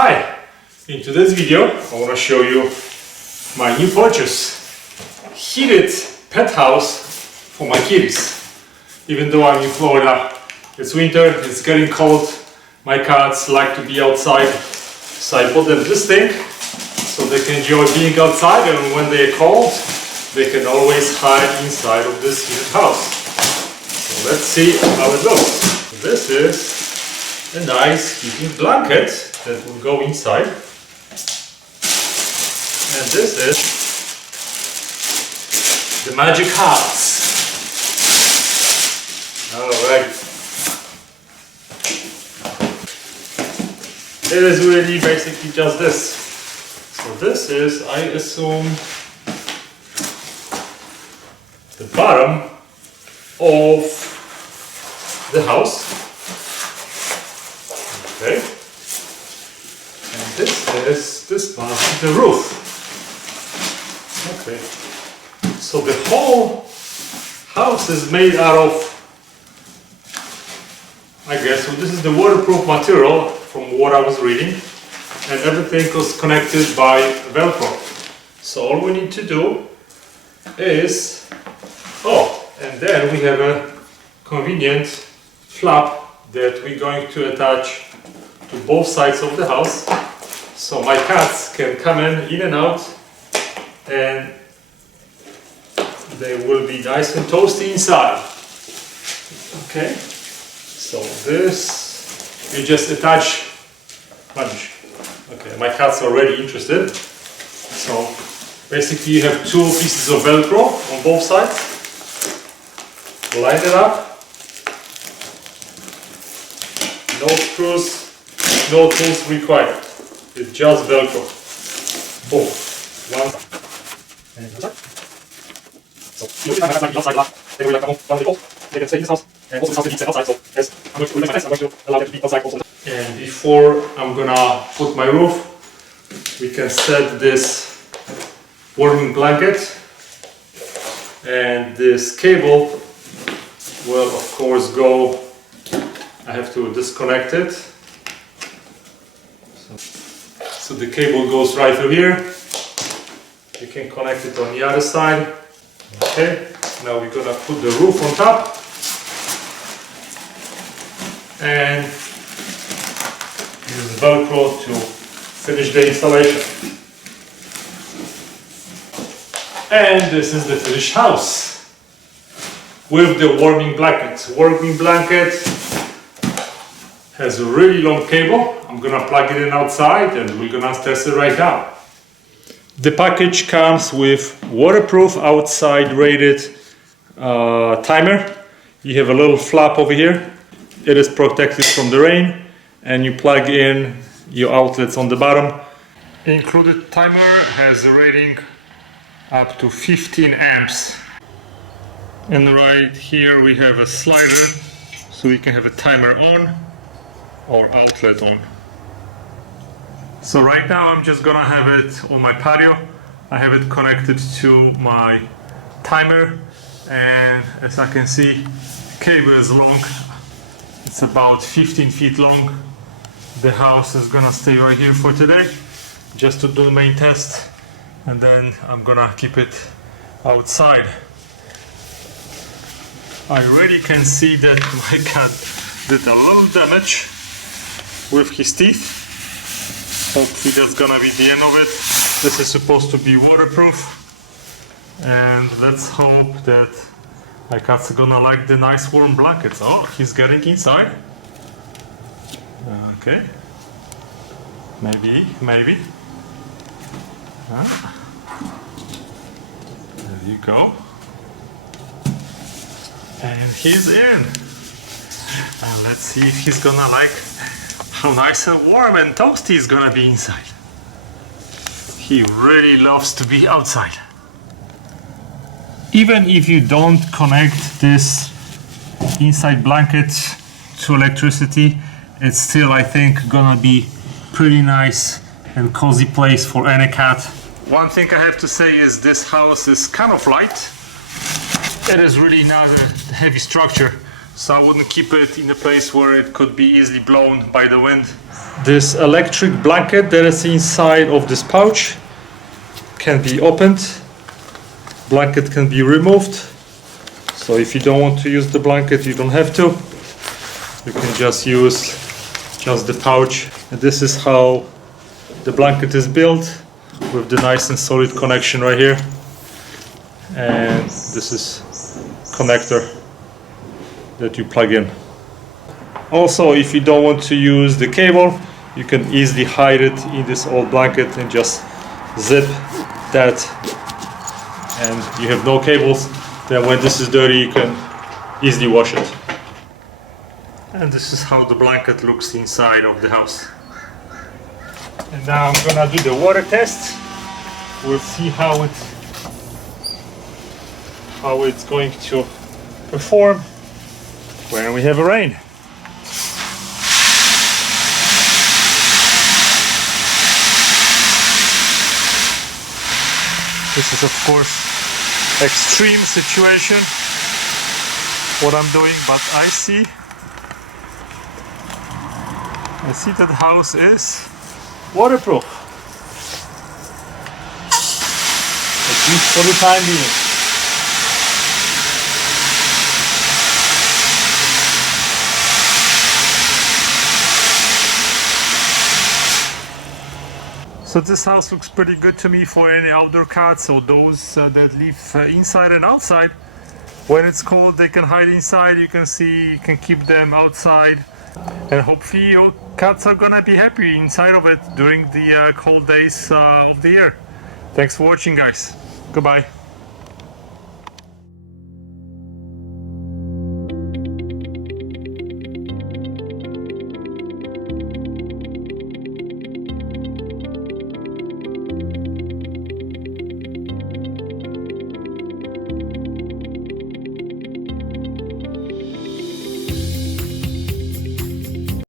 Hi! In today's video I want to show you my new purchase. Heated pet house for my kitties. Even though I'm in Florida, it's winter, it's getting cold, my cats like to be outside, so I bought them this thing so they can enjoy being outside, and when they're cold they can always hide inside of this heated house. So let's see how it looks. This is a nice heating blanket that will go inside, and this is the magic house. Alright, it is really basically just this. So this is, I assume, the bottom of the house. Okay, and this part is the roof. Okay, so the whole house is made out of, I guess, so this is the waterproof material from what I was reading, and everything was connected by Velcro. So all we need to do is, and then we have a convenient flap that we're going to attach to both sides of the house, so my cats can come in and out, and they will be nice and toasty inside. Okay, so this you just attach bunch. Okay, my cats are already interested. So basically you have two pieces of Velcro on both sides. Line it up. No screws, no tools required. It's just Velcro. Boom. One. And the other. So you can have like the outside lap. They will like come on the they can stay in this house. And also the house is outside, so as I'm going to release my test, I'm going to allow them to be outside also. And before I'm gonna put my roof, we can set this warming blanket, and this cable will of course go, I have to disconnect it. So the cable goes right through here. You can connect it on the other side. Okay, now we're gonna put the roof on top and use Velcro to finish the installation. And this is the finished house with the warming blanket. Warming blanket has a really long cable. I'm gonna plug it in outside and we're gonna test it right now. The package comes with waterproof outside rated timer. You have a little flap over here. It is protected from the rain, and you plug in your outlets on the bottom. Included timer has a rating up to 15 amps. And right here we have a slider, so we can have a timer on or outlet on. So right now I'm just gonna have it on my patio. I have it connected to my timer, and as I can see, the cable is long. It's about 15 feet long. The house is gonna stay right here for today, just to do the main test, and then I'm gonna keep it outside. I really can see that my cat did a little damage with his teeth. Hopefully that's gonna be the end of it. This is supposed to be waterproof, and let's hope that my cat's gonna like the nice warm blankets. Oh, he's getting inside. Okay. Maybe. There you go. And he's in. And let's see if he's gonna like how nice and warm and toasty he's gonna be inside. He really loves to be outside. Even if you don't connect this inside blanket to electricity, it's still, I think, gonna be pretty nice and cozy place for any cat. One thing I have to say is this house is kind of light. It is really not a heavy structure, so I wouldn't keep it in a place where it could be easily blown by the wind. This electric blanket that is inside of this pouch can be opened. Blanket can be removed. So if you don't want to use the blanket, you don't have to. You can just use just the pouch. And this is how the blanket is built, with the nice and solid connection right here. And this is connector that you plug in. Also, if you don't want to use the cable, you can easily hide it in this old blanket and just zip that, and you have no cables. Then when this is dirty, you can easily wash it. And this is how the blanket looks inside of the house. And now I'm gonna do the water test. We'll see how it's going to perform when we have a rain. This is of course extreme situation what I'm doing, but I see that house is waterproof, at least for the time being. So this house looks pretty good to me for any outdoor cats, or those that live inside and outside. When it's cold, they can hide inside. You can see, you can keep them outside, and hopefully your cats are gonna be happy inside of it during the cold days of the year. Thanks for watching, guys. Goodbye.